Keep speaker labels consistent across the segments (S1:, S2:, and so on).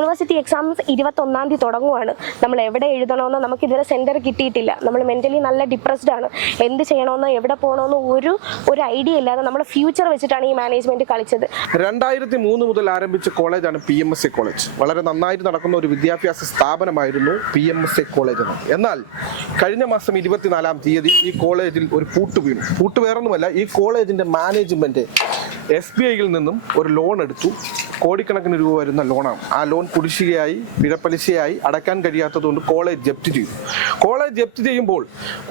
S1: University exams ഇരുപത്തൊന്നാം തീയതി തുടങ്ങുവാണ്. നമ്മൾ എവിടെ എഴുതണമെന്ന് നമുക്ക് ഇതുവരെ സെന്റർ കിട്ടിയിട്ടില്ല. നമ്മൾ മെന്റലി നല്ല ഡിപ്രസ്ഡ് ആണ്. എന്ത് ചെയ്യണമെന്ന് എവിടെ പോകണമെന്ന് ഒരു ഒരു ഐഡിയ ഇല്ലാതെ നമ്മൾ ഫ്യൂച്ചർ വെച്ചിട്ടാണ് ഈ മാനേജ്മെന്റ് കളിച്ചത്.
S2: രണ്ടായിരത്തി മൂന്ന് മുതൽ ആരംഭിച്ച കോളേജാണ് P M S A college വളരെ നന്നായിട്ട് നടക്കുന്ന ഒരു വിദ്യാഭ്യാസ സ്ഥാപനമായിരുന്നു P M S A college എന്ന്. എന്നാൽ കഴിഞ്ഞ മാസം ഇരുപത്തിനാലാം തീയതി ഈ കോളേജിൽ ഒരു പൂട്ട് വീണു. പൂട്ട് വേറൊന്നുമല്ല ഈ കോളേജിന്റെ മാനേജ്മെന്റ് എസ് ബി ഐയിൽ നിന്നും ഒരു ലോൺ എടുത്തു. കോടിക്കണക്കിന് രൂപ വരുന്ന ലോണാണ് ആ ലോൺ കുടിശ്ശികയായി പിഴപ്പലിശയായി അടയ്ക്കാൻ കഴിയാത്തതുകൊണ്ട് കോളേജ് ജപ്തി ചെയ്തു. കോളേജ് ജപ്തി ചെയ്യുമ്പോൾ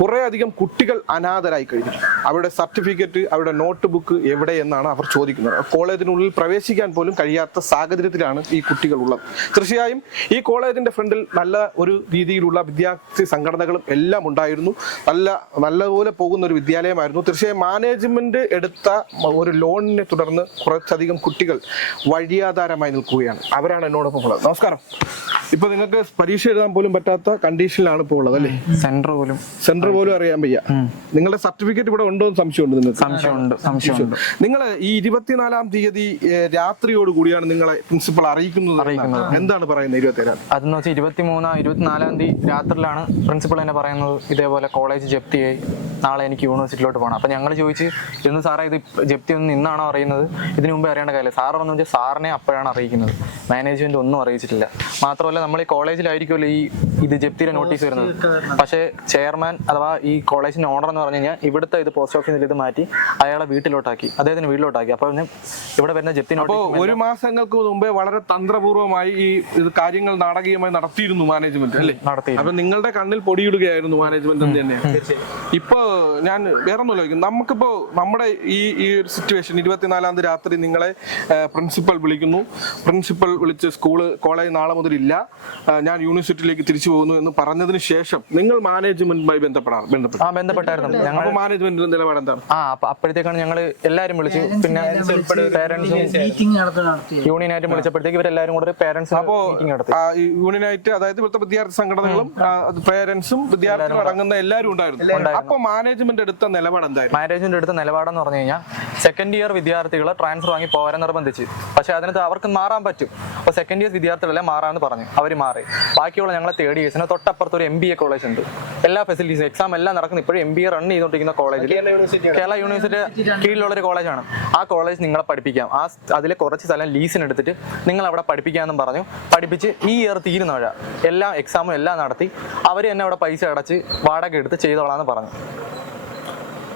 S2: കുറേയധികം കുട്ടികൾ അനാഥരായി കഴിഞ്ഞു അവരുടെ സർട്ടിഫിക്കറ്റ് അവരുടെ നോട്ട് ബുക്ക് എവിടെ എന്നാണ് അവർ ചോദിക്കുന്നത്. കോളേജിനുള്ളിൽ പ്രവേശിക്കാൻ പോലും കഴിയാത്ത സാഹചര്യത്തിലാണ് ഈ കുട്ടികൾ ഉള്ളത് തീർച്ചയായും ഈ കോളേജിന്റെ ഫ്രണ്ടിൽ നല്ല ഒരു രീതിയിലുള്ള വിദ്യാർത്ഥി സംഘടനകളും എല്ലാം ഉണ്ടായിരുന്നു. നല്ല നല്ലപോലെ പോകുന്ന ഒരു വിദ്യാലയമായിരുന്നു. തീർച്ചയായും മാനേജ്മെന്റ് എടുത്ത ഒരു ലോണിനെ തുടർന്ന് കുറച്ചധികം കുട്ടികൾ വഴിയാധാരമായി നിൽക്കുകയാണ്. അവരാണ് എന്നോടൊപ്പം ഉള്ളത്. നമസ്കാരം. ഇപ്പൊ നിങ്ങൾക്ക് പരീക്ഷ എഴുതാൻ പോലും പറ്റാത്ത കണ്ടീഷനിലാണ് ഇപ്പോൾ ഉള്ളത് അല്ലേ?
S3: സെന്റർ പോലും.
S2: സെന്റർ പോലും അറിയാൻ വയ്യ. നിങ്ങളുടെ സർട്ടിഫിക്കറ്റ് ഇവിടെ ഉണ്ടോ എന്ന് സംശയമുണ്ട് നിങ്ങൾക്ക്?
S3: സംശയമുണ്ട് സംശയമുണ്ട്.
S2: നിങ്ങൾ ഈ ഇരുപത്തിനാലാം തീയതി രാത്രിയോട് കൂടിയാണ് നിങ്ങളെ പ്രിൻസിപ്പൾ അറിയിക്കുന്നത്
S3: അറിയിക്കുന്നത്.
S2: എന്താണ് പറയുന്നത് ഇരുപത്തിനാല്?
S3: അതെന്ന് വെച്ചാൽ ഇരുപത്തി മൂന്നാം ഇരുപത്തിനാലാം തീയതി രാത്രിയിലാണ് പ്രിൻസിപ്പൾ തന്നെ പറയുന്നത് ഇതേപോലെ കോളേജ് ജപ്തിയായി നാളെ എനിക്ക് യൂണിവേഴ്സിറ്റിയിലോട്ട് പോകണം അപ്പം ഞങ്ങൾ ചോദിച്ച് ഇന്ന് സാറേ ഇത് ജപ്തി ഒന്ന് ഇന്നാണോ അറിയുന്നത്? ഇതിനു മുമ്പ് അറിയേണ്ട കാര്യമില്ല. സാർ വന്നു വെച്ചാൽ സാറിനെ അപ്പോഴാണ് അറിയിക്കുന്നത്. മാനേജ്മെന്റ് ഒന്നും അറിയിച്ചിട്ടില്ല. മാത്രമല്ല നമ്മൾ ഈ കോളേജിലായിരിക്കുമല്ലോ ഈ ഇത് ജപ്തിയുടെ നോട്ടീസ് വരുന്നത്. പക്ഷേ ചെയർമാൻ അഥവാ ഈ കോളേജിന്റെ ഓണർ എന്ന് പറഞ്ഞു കഴിഞ്ഞാൽ ഇവിടുത്തെ ഇത് പോസ്റ്റ് ഓഫീസിൽ ഇത് മാറ്റി അയാളെ വീട്ടിലോട്ടാക്കി അദ്ദേഹത്തിന് വീട്ടിലോട്ടാക്കി. അപ്പോൾ ഇവിടെ വരുന്ന ജപ്തി
S2: അപ്പോ
S3: നോട്ടീസ്
S2: ഒരു മാസങ്ങൾക്ക് മുമ്പേ വളരെ തന്ത്രപൂർവമായി ഈ ഇത് കാര്യങ്ങൾ നാടകീയമായി നടത്തിയിരുന്നു മാനേജ്മെന്റ് അല്ലേ?
S3: നടത്തി
S2: അപ്പൊ നിങ്ങളുടെ കണ്ണിൽ പൊടിയിടുകയായിരുന്നു മാനേജ്മെന്റ് എന്ന് തന്നെയാണ് ഇപ്പൊ ഞാൻ വേറെ ഒന്നും ചോദിക്കും നമുക്കിപ്പോ നമ്മുടെ ഈ ഈ ഒരു സിറ്റുവേഷൻ ഇരുപത്തിനാലാം തീയതി രാത്രി നിങ്ങളെ പ്രിൻസിപ്പൽ വിളിക്കുന്നു. പ്രിൻസിപ്പൽ വിളിച്ച് സ്കൂൾ കോളേജ് നാളെ മുതൽ ഇല്ല ഞാൻ യൂണിവേഴ്സിറ്റിയിലേക്ക് തിരിച്ചു പോകുന്നു എന്ന് പറഞ്ഞതിന് ശേഷം നിങ്ങൾ മാനേജ്മെന്റുമായി ബന്ധപ്പെടാറ് ബന്ധപ്പെട്ടു.
S3: ആ ബന്ധപ്പെട്ടായിരുന്നു. ഞങ്ങൾ
S2: അപ്പൊ മാനേജ്മെന്റിന്റെ നിലപാട് എന്താണ്?
S3: ആ അപ്പൊ അപ്പോഴത്തേക്കാണ് ഞങ്ങൾ എല്ലാരും വിളിച്ചു പിന്നെ പേരൻസും യൂണിയനായിട്ട് വിളിച്ചപ്പോഴത്തേക്ക് ഇവരെല്ലാവരും കൂടെ പേരൻസ്
S2: അപ്പോ
S3: മീറ്റിംഗ് നടത്തി.
S2: ആ, ഈ യൂണിയനായിട്ട് അതായത് ഇവിടുത്തെ വിദ്യാർത്ഥി സംഘടനകളും പേരൻസും വിദ്യാർത്ഥികളും അടങ്ങുന്ന എല്ലാവരും ഉണ്ടായിരുന്നു. അപ്പൊ മാനേജ്മെന്റ് എടുത്ത നിലപാട് എന്തായിരുന്നു?
S3: മാനേജിന്റെ അടുത്ത നിലപാടെന്ന് പറഞ്ഞു കഴിഞ്ഞാൽ സെക്കൻഡ് ഇയർ വിദ്യാർത്ഥികളെ ട്രാൻസ്ഫർ വാങ്ങി പോരാൻ നിർബന്ധിച്ച്. പക്ഷെ അതിനകത്ത് അവർക്ക് മാറാൻ പറ്റും. അപ്പോൾ സെക്കൻഡ് ഇയർ വിദ്യാർത്ഥികളെ മാറാന്ന് പറഞ്ഞു. അവർ മാറി. ബാക്കിയുള്ള ഞങ്ങളെ തേർഡ് ഇയേഴ്സിന് തൊട്ടപ്പുറത്ത് ഒരു എം ബി എ കോളേജ് ഉണ്ട്. എല്ലാ ഫെസിലിറ്റീസും എക്സാം എല്ലാം നടക്കുന്ന. ഇപ്പോഴും എം ബി എ റൺ ചെയ്തുകൊണ്ടിരിക്കുന്ന കോളേജ് കേരള യൂണിവേഴ്സിറ്റി കീഴിലുള്ള ഒരു കോളേജാണ് ആ കോളേജ് നിങ്ങളെ പഠിപ്പിക്കാം. ആ അതിലെ കുറച്ച് സ്ഥലം ലീസിന് എടുത്തിട്ട് നിങ്ങൾ അവിടെ പഠിപ്പിക്കാമെന്നും പറഞ്ഞു. പഠിപ്പിച്ച് ഈ ഇയർ തീരുന്ന വഴ എല്ലാ എക്സാമും എല്ലാം നടത്തി അവർ തന്നെ അവിടെ പൈസ അടച്ച് വാടക എടുത്ത് ചെയ്തോളാന്ന് പറഞ്ഞു.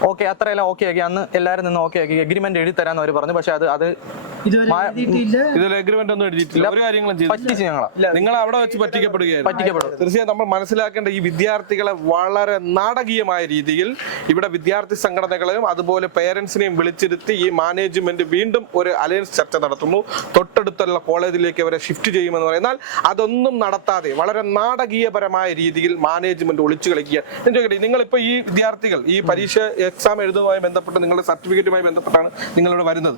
S3: ഓക്കെ അത്രയെല്ലാം ഓക്കെ ആക്കി. അന്ന് എല്ലാവരും നിന്ന് ഓക്കെ ആക്കി. എഗ്രിമെന്റ് എഴുതി തരാന്ന് അവർ പറഞ്ഞു. പക്ഷെ അത് അത്
S2: ഇതിൽ അഗ്രിമെന്റ് ഒന്നും എഴുതിയിട്ടില്ല. ഒരു കാര്യങ്ങളും
S3: പറ്റിച്ചു ഞങ്ങളെ.
S2: ഞങ്ങളാ നിങ്ങൾ അവിടെ വെച്ച് പറ്റിക്കപ്പെടുകയാണ്
S3: പറ്റിക്കപ്പെടും.
S2: തീർച്ചയായും നമ്മൾ മനസ്സിലാക്കേണ്ട ഈ വിദ്യാർത്ഥികളെ വളരെ നാടകീയമായ രീതിയിൽ ഇവിടെ വിദ്യാർത്ഥി സംഘടനകളെയും അതുപോലെ പേരൻസിനെയും വിളിച്ചിരുത്തി ഈ മാനേജ്മെന്റ് വീണ്ടും ഒരു അലയൻസ് ചർച്ച നടത്തുന്നു. തൊട്ടടുത്തുള്ള കോളേജിലേക്ക് അവരെ ഷിഫ്റ്റ് ചെയ്യുമെന്ന് പറയുന്നാൽ അതൊന്നും നടത്താതെ വളരെ നാടകീയപരമായ രീതിയിൽ മാനേജ്മെന്റ് ഒളിച്ചു കളിക്കുക. ഞാൻ ചോദിക്കട്ടെ നിങ്ങളിപ്പോ ഈ വിദ്യാർത്ഥികൾ ഈ പരീക്ഷ എക്സാം എഴുതുന്നതുമായി ബന്ധപ്പെട്ട് നിങ്ങളുടെ സർട്ടിഫിക്കറ്റുമായി ബന്ധപ്പെട്ടാണ് നിങ്ങളിവിടെ വരുന്നത്.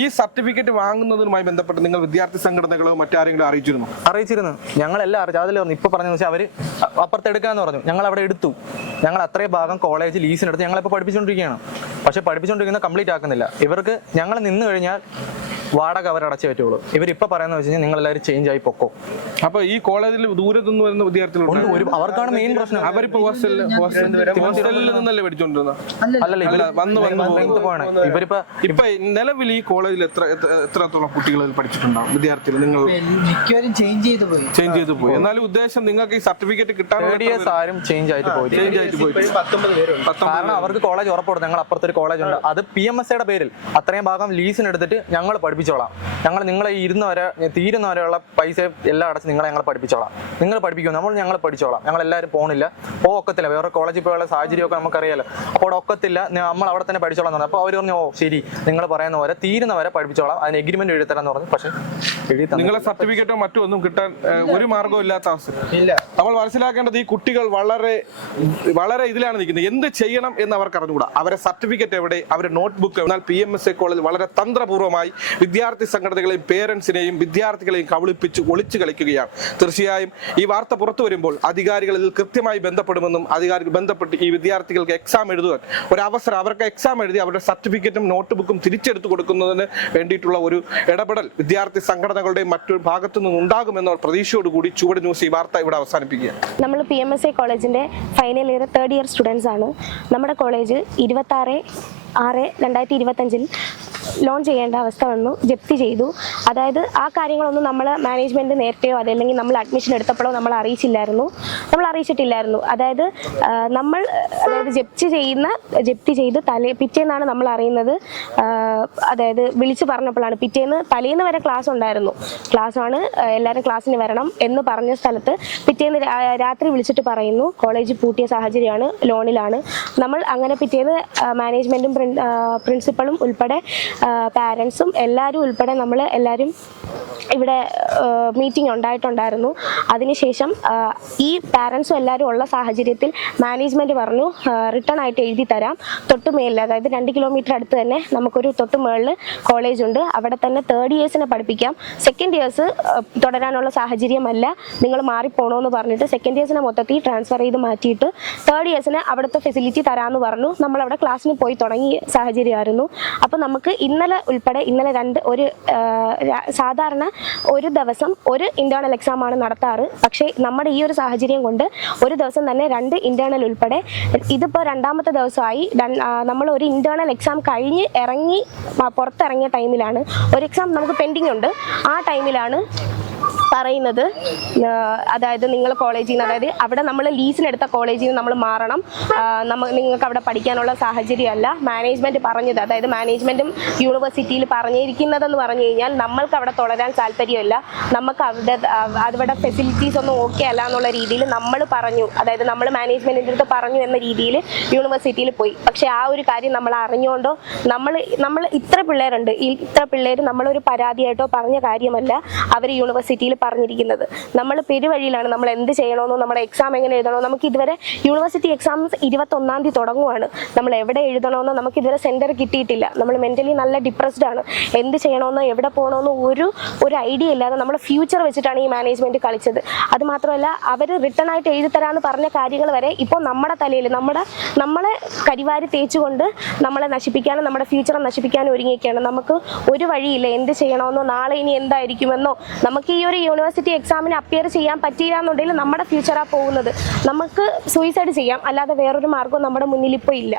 S2: ഈ സർട്ടിഫിക്കറ്റ് വാങ്ങുന്നതുമായി ബന്ധപ്പെട്ട് നിങ്ങൾ വിദ്യാർത്ഥി സംഘടനകളോ മറ്റാരെങ്കിലും അറിയിച്ചിരുന്നു?
S3: അറിയിച്ചിരുന്നു. ഞങ്ങളെല്ലാം അറിയിച്ചു അതിൽ പറഞ്ഞു ഇപ്പൊ പറഞ്ഞു വെച്ചാൽ അവർ അപ്പുറത്തെടുക്കാന്ന് പറഞ്ഞു. ഞങ്ങൾ അവിടെ എടുത്തു. ഞങ്ങൾ അത്രയും ഭാഗം കോളേജ് ലീസിനെടുത്ത് ഞങ്ങളിപ്പോൾ പഠിപ്പിച്ചുകൊണ്ടിരിക്കുകയാണ് പക്ഷെ പഠിപ്പിച്ചുകൊണ്ടിരിക്കുന്ന കംപ്ലീറ്റ് ആക്കുന്നില്ല. ഇവർക്ക് ഞങ്ങൾ നിന്ന് കഴിഞ്ഞാൽ വാടക അവർ അടച്ചേ പറ്റുള്ളൂ. ഇവരിപ്പോ പറയുന്നത് വെച്ച് കഴിഞ്ഞാൽ നിങ്ങൾ എല്ലാവരും ചേഞ്ച് ആയി പൊക്കോ.
S2: അപ്പൊ ഈ കോളേജിൽ ദൂരത്തു നിന്ന് വരുന്ന വിദ്യാർത്ഥികളുണ്ട്
S3: ഒരു അവർക്കാണ് മെയിൻ പ്രശ്നം.
S2: അവരിപ്പോ ഹോസ്റ്റലിൽ ഹോസ്റ്റലിൽ നിന്നല്ലേ പഠിച്ചോണ്ടിരുന്നത്
S3: പോവാണ്. ഇവരിപ്പോ
S2: ഇപ്പൊ നിലവിൽ ഈ കോളേജിൽ എത്ര എത്ര- എത്രത്തോളം കുട്ടികൾ പഠിച്ചിട്ടുണ്ടാവും? വിദ്യാർത്ഥികൾ നിങ്ങൾ
S4: മിക്കവരും ചേഞ്ച് ചെയ്ത് പോയി.
S2: ചേഞ്ച് ചെയ്ത് പോയി. എന്നാലും ഉദ്ദേശം നിങ്ങൾക്ക് ഈ സർട്ടിഫിക്കറ്റ് കിട്ടാൻ
S3: ആരും ചേഞ്ച് ആയിട്ട് പോയി
S2: ചേഞ്ച് ആയിട്ട് പോയി
S3: കാരണം അവർക്ക് കോളേജ് ഉറപ്പുണ്ട് ഞങ്ങൾ അപ്പുറത്തൊരു കോളേജ് ഉണ്ട്. അത് പി എം എസ് പേരിൽ. അത്രയും ഭാഗം ലീസിന് എടുത്തിട്ട് ഞങ്ങൾ പഠിപ്പിച്ചോളാം. ഞങ്ങൾ നിങ്ങളെ ഇരുന്ന വരെ തീരുന്ന വരെയുള്ള പൈസ എല്ലാം അടച്ച് നിങ്ങളെ ഞങ്ങൾ പഠിപ്പിച്ചോളാം. നിങ്ങൾ പഠിപ്പിക്കും നമ്മൾ ഞങ്ങൾ പഠിച്ചോളാം. ഞങ്ങൾ എല്ലാവരും പോണില്ല. പോ ഒക്കത്തില്ല. വേറെ കോളേജിൽ പോയുള്ള സാഹചര്യമൊക്കെ നമുക്കറിയാലോ. അപ്പോൾ അവിടെ ഒക്കത്തില്ല നമ്മൾ അവിടെ തന്നെ പഠിച്ചോളാം എന്ന് പറഞ്ഞു. അപ്പോൾ അവർ പറഞ്ഞു ഓ ശരി. നിങ്ങൾ പറയുന്ന പോലെ തീരുന്ന വരെ പഠിപ്പിച്ചോളാം. അതിന് എഗ്രിമെന്റ് എഴുതി തരാന്ന് പറഞ്ഞു. പക്ഷേ എഴുതി തന്നില്ല.
S2: നിങ്ങളെ സർട്ടിഫിക്കറ്റോ മറ്റോ ഒന്നും കിട്ടാൻ ഒരു മാർഗവും ഇല്ലാത്ത ഇല്ല. നമ്മൾ മനസ്സിലാക്കേണ്ടത് ഈ കുട്ടികൾ വളരെ വളരെ ഇതിലാണ് നിൽക്കുന്നത്. എന്ത് ചെയ്യണം എന്ന് അവർക്ക് അറിഞ്ഞുകൂടാ. അവരെ സർട്ടിഫിക്കറ്റ് എവിടെ? അവരുടെ നോട്ട്ബുക്ക് എന്നാൽ P M S A college വളരെ തന്ത്രപൂർവമായി വിദ്യാർത്ഥി സംഘടനകളെയും പേരൻസിനെയും വിദ്യാർത്ഥികളെയും കബളിപ്പിച്ച് ഒളിച്ചു കളിക്കുകയാണ്. തീർച്ചയായും ഈ വാർത്ത പുറത്തു വരുമ്പോൾ അധികാരികൾ ഇതിൽ കൃത്യമായി ബന്ധപ്പെടുമെന്നും അധികാരികൾ ബന്ധപ്പെട്ട് ഈ വിദ്യാർത്ഥികൾക്ക് എക്സാം എഴുതുവാൻ ഒരു അവസരം അവർക്ക് എക്സാം എഴുതി അവരുടെ സർട്ടിഫിക്കറ്റും നോട്ട്ബുക്കും തിരിച്ചെടുത്തു കൊടുക്കുന്നതിന് വേണ്ടിയിട്ടുള്ള ഒരു ഇടപെടൽ വിദ്യാർത്ഥി സംഘടനകളുടെയും മറ്റു ഭാഗത്തു നിന്നും ഉണ്ടാകുമെന്ന പ്രതീക്ഷയോടുകൂടി ചുവട് ന്യൂസ് ഈ വാർത്ത ഇവിടെ അവസാനിപ്പിക്കുക
S1: നമ്മൾ പി എം എസ് എ കോളേജിന്റെ final year third year students ആണ്. നമ്മുടെ കോളേജ് ഇരുപത്തി ആറ് ആറ് രണ്ടായിരത്തി ഇരുപത്തഞ്ചിൽ ലോഞ്ച് ചെയ്യേണ്ട അവസ്ഥ വന്നു ജപ്തി ചെയ്തു. അതായത് ആ കാര്യങ്ങളൊന്നും നമ്മൾ മാനേജ്മെന്റ് നേരത്തെയോ അതല്ലെങ്കിൽ നമ്മൾ അഡ്മിഷൻ എടുത്തപ്പോഴോ നമ്മൾ അറിയിച്ചില്ലായിരുന്നു. നമ്മൾ അറിയിച്ചിട്ടില്ലായിരുന്നു. അതായത് നമ്മൾ അതായത് ജപ്തി ചെയ്യുന്ന ജപ്തി ചെയ്ത് തലേ പിറ്റേന്നാണ് നമ്മൾ അറിയുന്നത്. അതായത് വിളിച്ചു പറഞ്ഞപ്പോഴാണ്. പിറ്റേന്ന് തലേന്ന് വരെ ക്ലാസ് ഉണ്ടായിരുന്നു. ക്ലാസ്സാണ് എല്ലാവരും ക്ലാസ്സിന് വരണം എന്ന് പറഞ്ഞ സ്ഥലത്ത് പിറ്റേന്ന് രാത്രി വിളിച്ചിട്ട് പറയുന്നു കോളേജ് പൂട്ടിയ സാഹചര്യമാണ് ലോണിലാണ്. നമ്മൾ അങ്ങനെ പിറ്റേന്ന് മാനേജ്മെന്റും പ്രിൻസിപ്പളും ഉൾപ്പെടെ പാരൻസും എല്ലാവരും ഉൾപ്പെടെ നമ്മൾ എല്ലാവരും ഇവിടെ മീറ്റിംഗ് ഉണ്ടായിട്ടുണ്ടായിരുന്നു. അതിനുശേഷം ഈ പാരൻസും എല്ലാവരും ഉള്ള സാഹചര്യത്തിൽ മാനേജ്മെന്റ് പറഞ്ഞു റിട്ടേൺ ആയിട്ട് എഴുതി തരാം. തൊട്ടുമേലിൽ അതായത് രണ്ട് കിലോമീറ്റർ അടുത്ത് തന്നെ നമുക്കൊരു തൊട്ടുമേളിൽ കോളേജ് ഉണ്ട്. അവിടെ തന്നെ തേർഡ് ഇയേഴ്സിനെ പഠിപ്പിക്കാം. സെക്കൻഡ് ഇയേഴ്സ് തുടരാനുള്ള സാഹചര്യമല്ല. നിങ്ങൾ മാറിപ്പോണമെന്ന് പറഞ്ഞിട്ട് സെക്കൻഡ് ഇയേഴ്സിനെ മൊത്തത്തിൽ ട്രാൻസ്ഫർ ചെയ്ത് മാറ്റിയിട്ട് തേർഡ് ഇയേഴ്സിന് അവിടുത്തെ ഫെസിലിറ്റി തരാമെന്ന് പറഞ്ഞു. നമ്മൾ അവിടെ ക്ലാസ്സിന് പോയി തുടങ്ങിയ സാഹചര്യമായിരുന്നു. അപ്പോൾ നമുക്ക് ഇന്നലെ ഉൾപ്പെടെ ഇന്നലെ രണ്ട് ഒരു സാധാരണ ഒരു ദിവസം ഒരു ഇന്റേണൽ എക്സാം ആണ് നടത്താറ്. പക്ഷേ നമ്മുടെ ഈ ഒരു സാഹചര്യം കൊണ്ട് ഒരു ദിവസം തന്നെ രണ്ട് ഇന്റേണൽ ഉൾപ്പെടെ ഇതിപ്പോൾ രണ്ടാമത്തെ ദിവസമായി നമ്മൾ ഒരു ഇന്റേണൽ എക്സാം കഴിഞ്ഞ് ഇറങ്ങി പുറത്തിറങ്ങിയ ടൈമിലാണ് ഒരു എക്സാം നമുക്ക് പെൻഡിങ് ഉണ്ട്. ആ ടൈമിലാണ് പറയുന്നത് അതായത് നിങ്ങൾ കോളേജിൽ നിന്ന് അതായത് അവിടെ നമ്മൾ ലീസിനെടുത്ത കോളേജിൽ നിന്ന് നമ്മൾ മാറണം. നമ്മൾ നമ്മ നിങ്ങൾക്ക് അവിടെ പഠിക്കാനുള്ള സാഹചര്യമല്ല. മാനേജ്മെന്റ് പറഞ്ഞത് അതായത് മാനേജ്മെന്റും യൂണിവേഴ്സിറ്റിയിൽ പറഞ്ഞിരിക്കുന്നതെന്ന് പറഞ്ഞു കഴിഞ്ഞാൽ നമ്മൾക്ക് അവിടെ തുടരാൻ താല്പര്യമില്ല. നമുക്ക് അവിടെ അവിടെ ഫെസിലിറ്റീസ് ഒന്നും ഓക്കെ അല്ല എന്നുള്ള രീതിയിൽ നമ്മൾ പറഞ്ഞു അതായത് നമ്മൾ മാനേജ്മെന്റിന്റെ അടുത്ത് പറഞ്ഞു എന്ന രീതിയിൽ യൂണിവേഴ്സിറ്റിയിൽ പോയി. പക്ഷേ ആ ഒരു കാര്യം നമ്മൾ അറിഞ്ഞുകൊണ്ടോ നമ്മൾ നമ്മൾ ഇത്ര പിള്ളേരുണ്ട്. ഇത്ര പിള്ളേർ നമ്മളൊരു പരാതിയായിട്ടോ പറഞ്ഞ കാര്യമല്ല. അവർ യൂണിവേഴ്സിറ്റിയിൽ പറഞ്ഞിരിക്കുന്നത്. നമ്മൾ പെരുവഴിയിലാണ് നമ്മൾ എന്ത് ചെയ്യണമെന്നോ നമ്മുടെ എക്സാം എങ്ങനെ എഴുതണോ നമുക്ക് ഇതുവരെ യൂണിവേഴ്സിറ്റി എക്സാംസ് ഇരുപത്തൊന്നാം തീയതി തുടങ്ങുവാണ്. നമ്മൾ എവിടെ എഴുതണമെന്നോ നമുക്ക് ഇതുവരെ സെന്റർ കിട്ടിയിട്ടില്ല. നമ്മൾ മെന്റലി നല്ല ഡിപ്രസ്ഡ് ആണ്. എന്ത് ചെയ്യണമെന്നോ എവിടെ പോകണമെന്നോ ഒരു ഒരു ഐഡിയ ഇല്ലാതെ നമ്മൾ ഫ്യൂച്ചർ വെച്ചിട്ടാണ് ഈ മാനേജ്മെന്റ് കളിച്ചത്. അത് മാത്രമല്ല അവർ റിട്ടേൺ ആയിട്ട് എഴുതി തരാമെന്ന് പറഞ്ഞ കാര്യങ്ങൾ വരെ ഇപ്പോൾ നമ്മുടെ തലയിൽ നമ്മുടെ നമ്മളെ കരിവാരി തേച്ചുകൊണ്ട് നമ്മളെ നശിപ്പിക്കാനും നമ്മുടെ ഫ്യൂച്ചറെ നശിപ്പിക്കാനും ഒരുങ്ങിയൊക്കെയാണ് നമുക്ക് ഒരു വഴിയില്ല എന്ത് ചെയ്യണമെന്നോ നാളെ ഇനി എന്തായിരിക്കുമെന്നോ നമുക്ക് ഈ ഒരു യൂണിവേഴ്സിറ്റി എക്സാമിന് അപ്പിയർ ചെയ്യാൻ പറ്റിയില്ല എന്നുണ്ടെങ്കിൽ നമ്മുടെ ഫ്യൂച്ചറാണ് പോകുന്നത്. നമുക്ക് സൂയിസൈഡ് ചെയ്യാം. അല്ലാതെ വേറൊരു മാർഗവും നമ്മുടെ മുന്നിൽ ഇപ്പോൾ ഇല്ല.